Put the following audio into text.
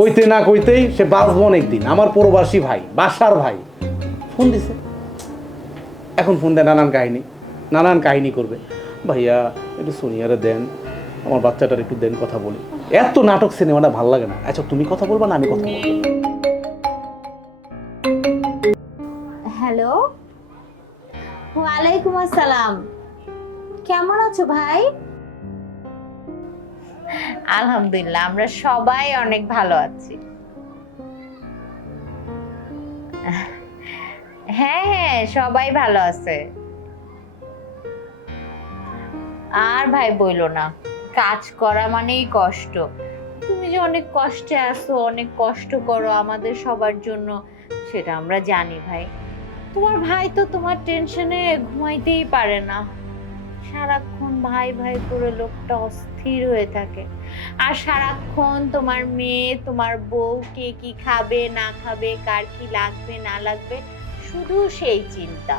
কইতে না কইতেই সে বাঁচবো অনেকদিন, আমার প্রবাসী ভাই, বাসার ভাই ফোন দিছে। এখন ফোন দেয় নানান কাহিনী করবে। ভাইয়া একটু সোনিয়ারে দেন, আমার বাচ্চাটার একটু দেন, কথা বলি। এত নাটক সিনেমাটা ভাল লাগে না। আচ্ছা তুমি কথা বলবা না আমি কথা বলবো? হ্যালো, ওয়ালাইকুম আসসালাম। কেমন আছো ভাই? আলহামদুলিল্লাহ, আমরা সবাই অনেক ভালো আছি। হ্যাঁ হ্যাঁ, সবাই ভালো আছে। আর ভাই বইলো না, কাজ করা মানেই কষ্ট। তুমি যে অনেক কষ্টে আছো, অনেক কষ্ট করো আমাদের সবার জন্য, সেটা আমরা জানি ভাই। তোমার ভাই তো তোমার টেনশনে ঘুমাইতেই পারে না, সারাক্ষণ ভাই ভাই করে লোকটা অস্থির হয়ে থাকে। আর সারাক্ষণ তোমার মেয়ে, তোমার বউ কে কি খাবে না খাবে, কার কি লাগবে না লাগবে, শুধু সেই চিন্তা।